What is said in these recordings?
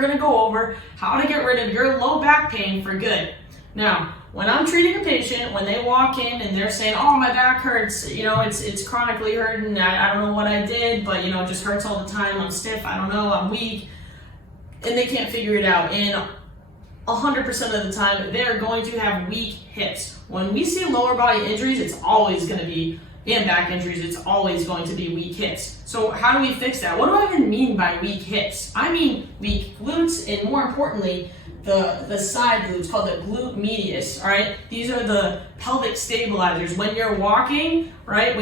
we're gonna go over how to get rid of your low back pain for good. Now, when I'm treating a patient, when they walk in and they're saying, oh, my back hurts, it's chronically hurting, I don't know what I did, but it just hurts all the time, I'm stiff, I don't know, I'm weak, and they can't figure it out. And 100% of the time, they're going to have weak hips. When we see lower body injuries, it's always going to be, and back injuries, it's always going to be weak hips. So how do we fix that? What do I even mean by weak hips? I mean weak glutes, and more importantly, the side glutes, called the glute medius, all right? These are the pelvic stabilizers. When you're walking, right,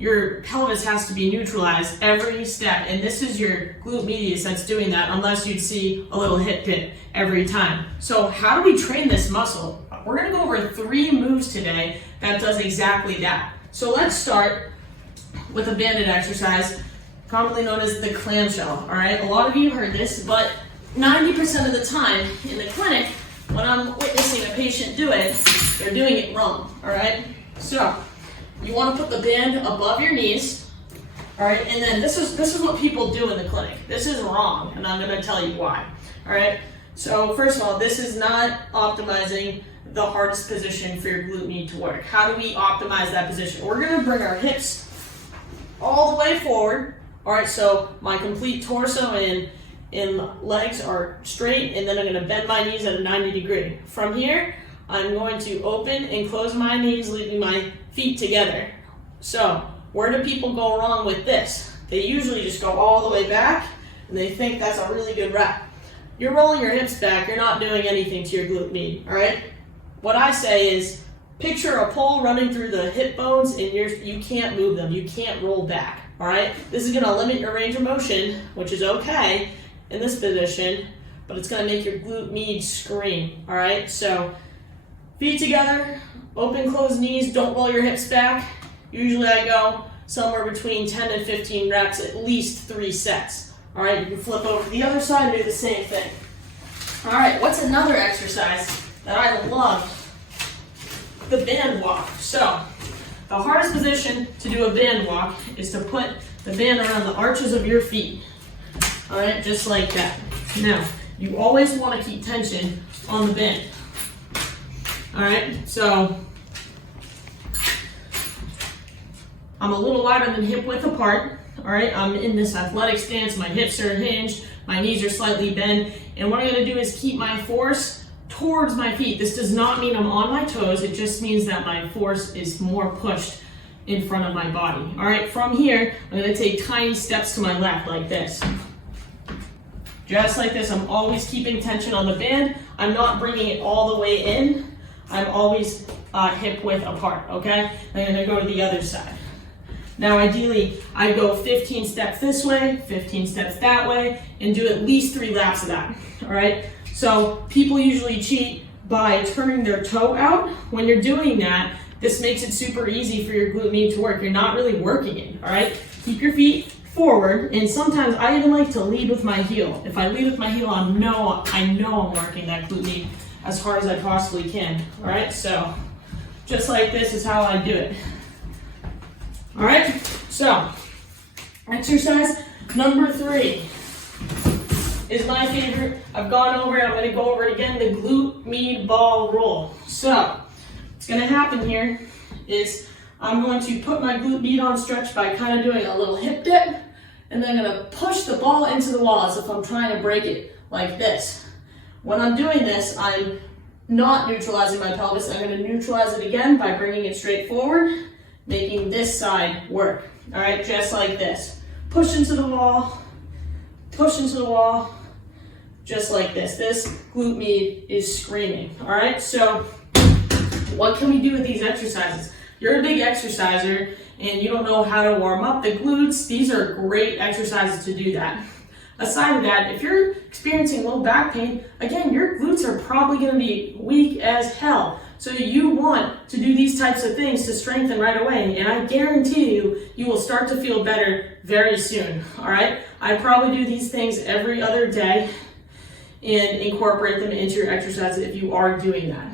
your pelvis has to be neutralized every step, and this is your glute medius that's doing that, unless you'd see a little hip dip every time. So how do we train this muscle? We're gonna go over 3 moves today that does exactly that. So let's start with a banded exercise, commonly known as the clamshell, all right? A lot of you heard this, but 90% of the time in the clinic, when I'm witnessing a patient do it, they're doing it wrong, all right? So you want to put the band above your knees, all right? And then this is what people do in the clinic. This is wrong, and I'm going to tell you why, all right? So first of all, this is not optimizing the hardest position for your glute med to work. How do we optimize that position? We're going to bring our hips all the way forward, all right? So my complete torso and legs are straight, and then I'm going to bend my knees at a 90 degree. From here, I'm going to open and close my knees, leaving my feet together. So where do people go wrong with this? They usually just go all the way back, and they think that's a really good rep. You're rolling your hips back, you're not doing anything to your glute med, all right? What I say is, picture a pole running through the hip bones, and you can't move them, you can't roll back, all right? This is going to limit your range of motion, which is okay in this position, but it's going to make your glute med scream, all right? So feet together, open, close knees, don't roll your hips back. Usually I go somewhere between 10 and 15 reps, at least 3 sets, all right? You can flip over to the other side and do the same thing. All right, what's another exercise that I love? The bandwalk. So the hardest position to do a bandwalk is to put the band around the arches of your feet. All right, just like that. Now, you always want to keep tension on the band. All right, so I'm a little wider than hip width apart. All right, I'm in this athletic stance. My hips are hinged, my knees are slightly bent, and what I'm going to do is keep my force towards my feet. This does not mean I'm on my toes. It just means that my force is more pushed in front of my body. All right, from here, I'm going to take tiny steps to my left like this. Just like this, I'm always keeping tension on the band. I'm not bringing it all the way in. I'm always hip width apart, okay? I'm gonna go to the other side. Now, ideally, I go 15 steps this way, 15 steps that way, and do at least 3 laps of that, all right? So people usually cheat by turning their toe out. When you're doing that, this makes it super easy for your glute med to work. You're not really working it, all right? Keep your feet forward, and sometimes I even like to lead with my heel. If I lead with my heel, I know I'm working that glute med as hard as I possibly can. All right, so just like this is how I do it. All right, so exercise number 3 is my favorite. I've gone over it, I'm gonna go over it again, the glute med ball roll. So what's gonna happen here is I'm going to put my glute med on stretch by kind of doing a little hip dip, and then I'm going to push the ball into the wall as if I'm trying to break it like this. When I'm doing this, I'm not neutralizing my pelvis. I'm going to neutralize it again by bringing it straight forward, making this side work. All right, just like this. Push into the wall, just like this. This glute med is screaming. All right, so what can we do with these exercises? You're a big exerciser and you don't know how to warm up the glutes. These are great exercises to do that. Aside of that, if you're experiencing low back pain, again, your glutes are probably going to be weak as hell. So you want to do these types of things to strengthen right away, and I guarantee you, you will start to feel better very soon, all right? I probably do these things every other day and incorporate them into your exercises if you are doing that.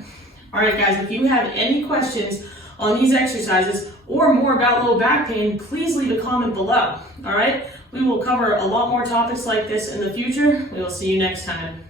All right, guys, if you have any questions on these exercises or more about low back pain, please leave a comment below, all right? We will cover a lot more topics like this in the future. We will see you next time.